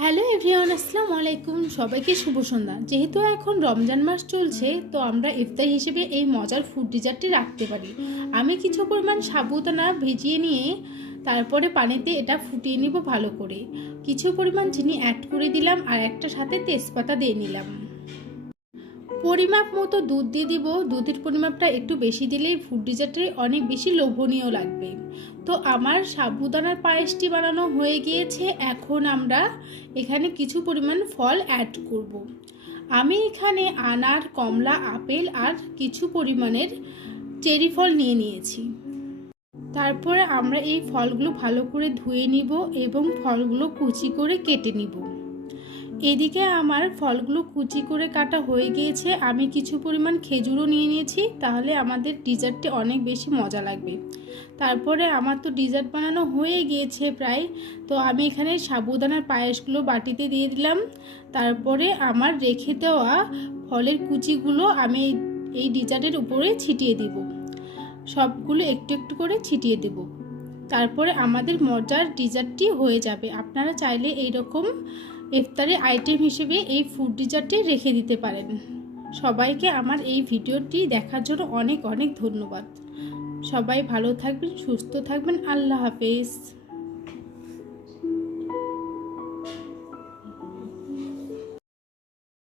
Hello everyone, আসসালামু আলাইকুম। সবাইকে শুভ সন্ধ্যা। যেহেতু এখন রমজান মাস চলছে, তো আমরা ইফতার হিসেবে এই মজার ফুড ডিজার্টটি রাখতে পারি। আমি কিছু পরিমাণ সাবুদানা ভিজিয়ে নিয়ে তারপরে পানিতে এটা ফুটিয়ে নিব ভালো করে। কিছু পরিমাণ চিনি অ্যাড করে দিলাম আর একটা সাথে তেজপাতা দিয়ে নিলাম। পরিমাপ মতো দুধ দিয়ে দিব। দুধের পরিমাপটা একটু বেশি দিলেই ফুড ডিজার্টে অনেক বেশি লোভনীয় লাগবে। তো আমার সাবুদানার পায়েসটি বানানো হয়ে গিয়েছে। এখন আমরা এখানে কিছু পরিমাণ ফল অ্যাড করব। আমি এখানে আনার, কমলা, আপেল আর কিছু পরিমাণের চেরি ফল নিয়েছি। তারপরে আমরা এই ফলগুলো ভালো করে ধুয়ে নিব এবং ফলগুলো কুচি করে কেটে নিব। এদিকে আমার ফলগুলো কুচি করে কাটা হয়ে গিয়েছে। আমি কিছু পরিমাণ খেজুরও নিয়েছি, তাহলে আমাদের ডিজার্টটি অনেক বেশি মজা লাগবে। তারপরে আমার তো ডিজার্ট বানানো হয়ে গিয়েছে প্রায়। তো আমি এখানে সাবুদানার পায়েসগুলো বাটিতে দিয়ে দিলাম। তারপরে আমার রেখে দেওয়া ফলের কুচিগুলো আমি এই ডিজার্টের উপরে ছিটিয়ে দিব। সবগুলো একটু একটু করে ছিটিয়ে দেব। তারপরে আমাদের মজার ডিজার্টটি হয়ে যাবে। আপনারা চাইলে এইরকম ইফতারের আইটেম হিসেবে এই ফুড ডিজার্টটি রেখে দিতে পারেন। সবাইকে আমার এই ভিডিওটি দেখার জন্য অনেক অনেক ধন্যবাদ। সবাই ভালো থাকবেন, সুস্থ থাকবেন। আল্লাহ হাফেজ।